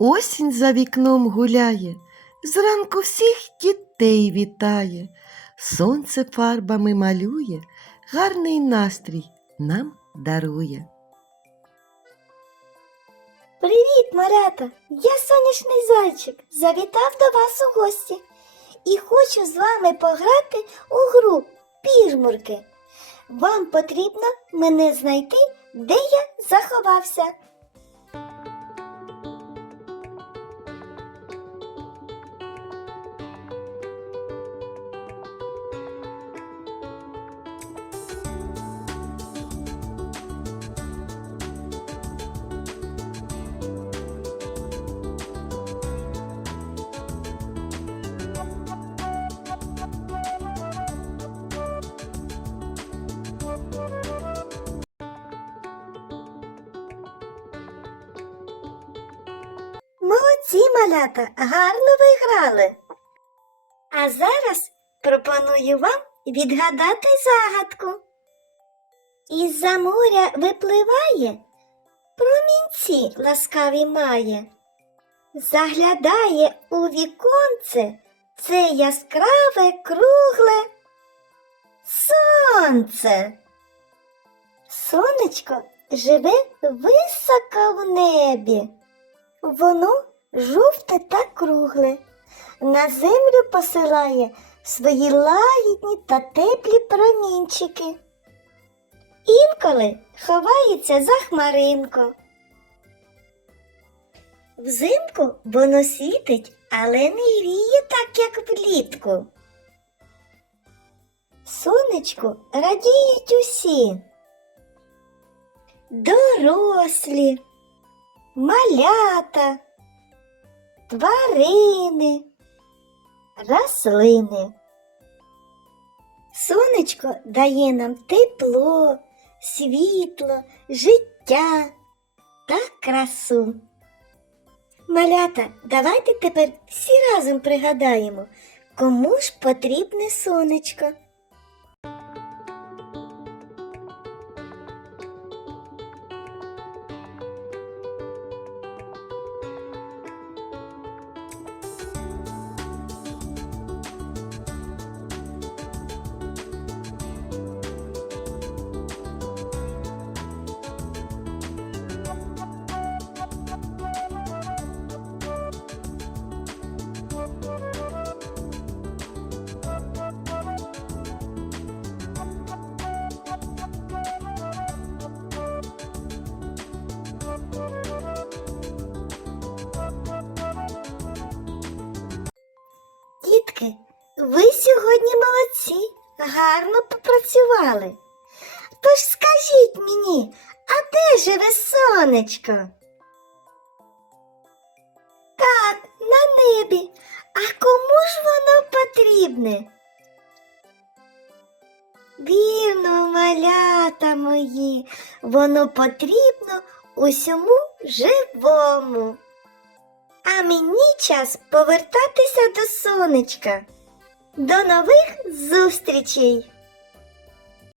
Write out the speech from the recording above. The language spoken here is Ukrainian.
Осінь за вікном гуляє, зранку всіх дітей вітає, сонце фарбами малює, гарний настрій нам дарує. Привіт, малята! Я сонячний зайчик. Завітав до вас у гості і хочу з вами пограти у гру піжмурки. Вам потрібно мене знайти, де я заховався. Молодці, малята, гарно ви грали. А зараз пропоную вам відгадати загадку. Із-за моря випливає, промінці ласкаві має, заглядає у віконце це яскраве кругле сонце. Сонечко живе високо в небі. Воно жовте та кругле, на землю посилає свої лагідні та теплі промінчики. Інколи ховається за хмаринку. Взимку воно світить, але не гріє так, як влітку. Сонечку радіють усі. Дорослі малята, тварини, рослини. Сонечко дає нам тепло, світло, життя та красу. Малята, давайте тепер всі разом пригадаємо, кому ж потрібне сонечко. Дітки, ви сьогодні молодці, гарно попрацювали. Тож скажіть мені, а де живе сонечко? Так, на небі. А кому ж воно потрібне? Вірно, малята мої, воно потрібно усьому живому. А мені час повертатися до сонечка. До нових зустрічей!